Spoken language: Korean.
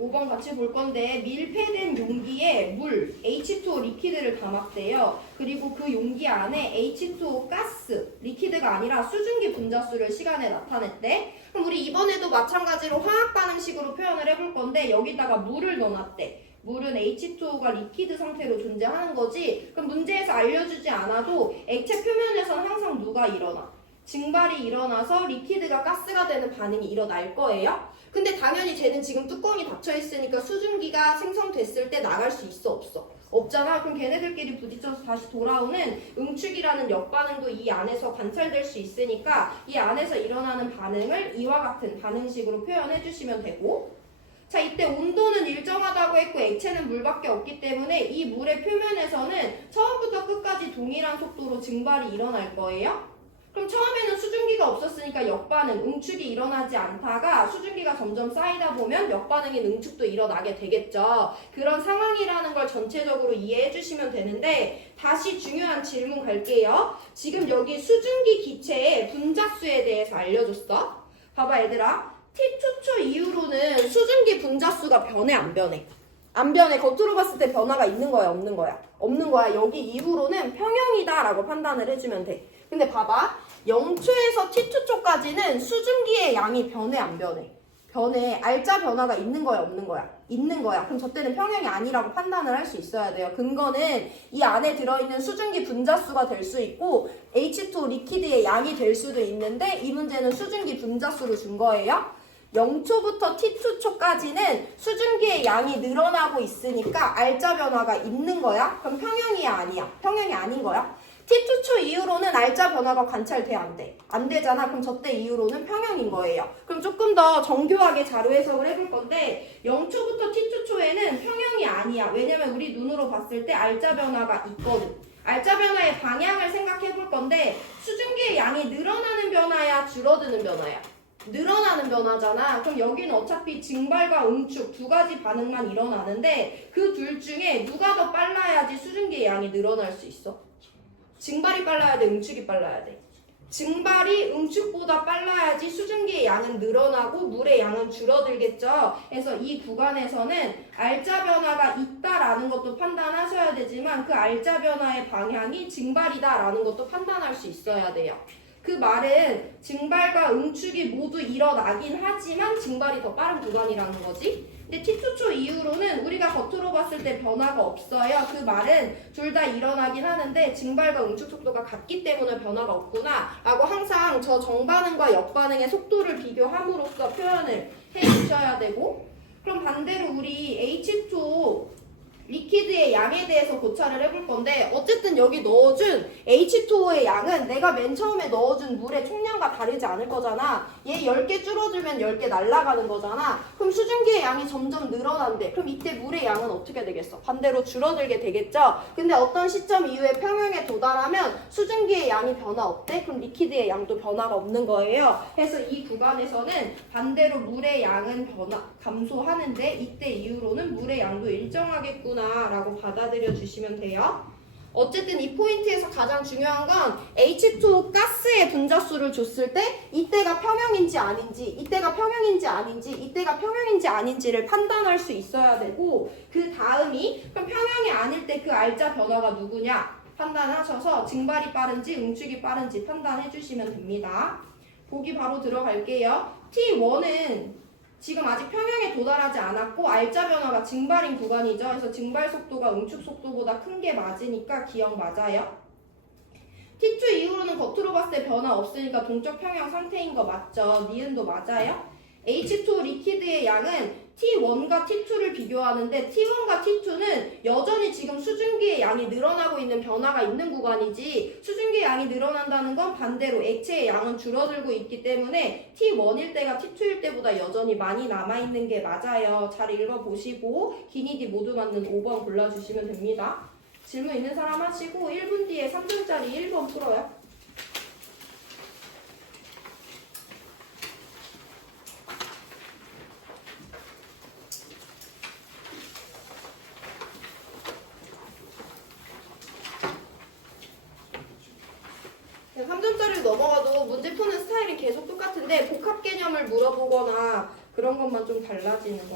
5번 같이 볼 건데 밀폐된 용기에 물, H2O 리퀴드를 담았대요. 그리고 그 용기 안에 H2O 가스, 리퀴드가 아니라 수증기 분자수를 시간에 나타냈대. 그럼 우리 이번에도 마찬가지로 화학 반응식으로 표현을 해볼 건데 여기다가 물을 넣어놨대. 물은 H2O가 리퀴드 상태로 존재하는 거지. 그럼 문제에서 알려주지 않아도 액체 표면에서는 항상 누가 일어나? 증발이 일어나서 리퀴드가 가스가 되는 반응이 일어날 거예요. 근데 당연히 쟤는 지금 뚜껑이 닫혀 있으니까 수증기가 생성됐을 때 나갈 수 있어 없어? 없잖아. 그럼 걔네들끼리 부딪혀서 다시 돌아오는 응축이라는 역반응도 이 안에서 관찰될 수 있으니까 이 안에서 일어나는 반응을 이와 같은 반응식으로 표현해 주시면 되고, 자, 이때 온도는 일정하다고 했고 액체는 물밖에 없기 때문에 이 물의 표면에서는 처음부터 끝까지 동일한 속도로 증발이 일어날 거예요. 그럼 처음에는 수증기가 없었으니까 역반응, 응축이 일어나지 않다가 수증기가 점점 쌓이다 보면 역반응인 응축도 일어나게 되겠죠. 그런 상황이라는 걸 전체적으로 이해해 주시면 되는데, 다시 중요한 질문 갈게요. 지금 여기 수증기 기체의 분자수에 대해서 알려줬어. 봐봐 얘들아. T2초 이후로는 수증기 분자수가 변해 안 변해? 안 변해. 겉으로 봤을 때 변화가 있는 거야 없는 거야? 없는 거야. 여기 이후로는 평형이다 라고 판단을 해주면 돼. 근데 봐봐. 0초에서 T2초까지는 수증기의 양이 변해 안 변해? 변해. 알짜 변화가 있는 거야 없는 거야? 있는 거야. 그럼 저 때는 평형이 아니라고 판단을 할 수 있어야 돼요. 근거는 이 안에 들어있는 수증기 분자수가 될 수 있고 H2O 리퀴드의 양이 될 수도 있는데 이 문제는 수증기 분자수를 준 거예요. 0초부터 T2초까지는 수증기의 양이 늘어나고 있으니까 알짜 변화가 있는 거야? 그럼 평형이야 아니야? 평형이 아닌 거야? T2초 이후로는 알짜 변화가 관찰돼 안 돼? 안 되잖아. 그럼 저때 이후로는 평형인 거예요. 그럼 조금 더 정교하게 자료 해석을 해볼 건데 0초부터 T2초에는 평형이 아니야. 왜냐면 우리 눈으로 봤을 때 알짜 변화가 있거든. 알짜 변화의 방향을 생각해 볼 건데 수증기의 양이 늘어나는 변화야? 줄어드는 변화야? 늘어나는 변화잖아. 그럼 여기는 어차피 증발과 응축 두 가지 반응만 일어나는데 그 둘 중에 누가 더 빨라야지 수증기의 양이 늘어날 수 있어? 증발이 빨라야 돼? 응축이 빨라야 돼? 증발이 응축보다 빨라야지 수증기의 양은 늘어나고 물의 양은 줄어들겠죠. 그래서 이 구간에서는 알짜 변화가 있다라는 것도 판단하셔야 되지만 그 알짜 변화의 방향이 증발이다라는 것도 판단할 수 있어야 돼요. 그 말은 증발과 응축이 모두 일어나긴 하지만 증발이 더 빠른 구간이라는 거지. 근데 T2초 이후로는 우리가 겉으로 봤을 때 변화가 없어요. 그 말은 둘 다 일어나긴 하는데 증발과 응축 속도가 같기 때문에 변화가 없구나 라고 항상 저 정반응과 역반응의 속도를 비교함으로써 표현을 해주셔야 되고, 그럼 반대로 우리 H2O 리퀴드의 양에 대해서 고찰을 해볼 건데 어쨌든 여기 넣어준 H2O의 양은 내가 맨 처음에 넣어준 물의 총량과 다르지 않을 거잖아. 얘 10개 줄어들면 10개 날아가는 거잖아. 그럼 수증기의 양이 점점 늘어난대. 그럼 이때 물의 양은 어떻게 되겠어? 반대로 줄어들게 되겠죠? 근데 어떤 시점 이후에 평형에 도달하면 수증기의 양이 변화 없대? 그럼 리퀴드의 양도 변화가 없는 거예요. 그래서 이 구간에서는 반대로 물의 양은 감소하는데 이때 이후로는 물의 양도 일정하겠구나 라고 받아들여 주시면 돼요. 어쨌든 이 포인트에서 가장 중요한 건 H2O 가스의 분자수를 줬을 때 이때가 평형인지 아닌지, 이때가 평형인지 아닌지, 이때가 평형인지 아닌지를 판단할 수 있어야 되고, 그 다음이 그럼 평형이 아닐 때 그 알짜 변화가 누구냐 판단하셔서 증발이 빠른지 응축이 빠른지 판단해 주시면 됩니다. 보기 바로 들어갈게요. T1은 지금 아직 평형에 도달하지 않았고 알짜 변화가 증발인 구간이죠. 그래서 증발 속도가 응축 속도보다 큰 게 맞으니까 기억 맞아요. T2 이후로는 겉으로 봤을 때 변화 없으니까 동적 평형 상태인 거 맞죠? 니은도 맞아요. H2O 리퀴드의 양은 T1과 T2를 비교하는데 T1과 T2는 여전히 지금 수증기의 양이 늘어나고 있는 변화가 있는 구간이지, 수증기의 양이 늘어난다는 건 반대로 액체의 양은 줄어들고 있기 때문에 T1일 때가 T2일 때보다 여전히 많이 남아있는 게 맞아요. 잘 읽어보시고 기니디 모두 맞는 5번 골라주시면 됩니다. 질문 있는 사람 하시고 1분 뒤에 3분짜리 1번 풀어요. 넘어가도 문제 푸는 스타일이 계속 똑같은데 복합 개념을 물어보거나 그런 것만 좀 달라지는 거.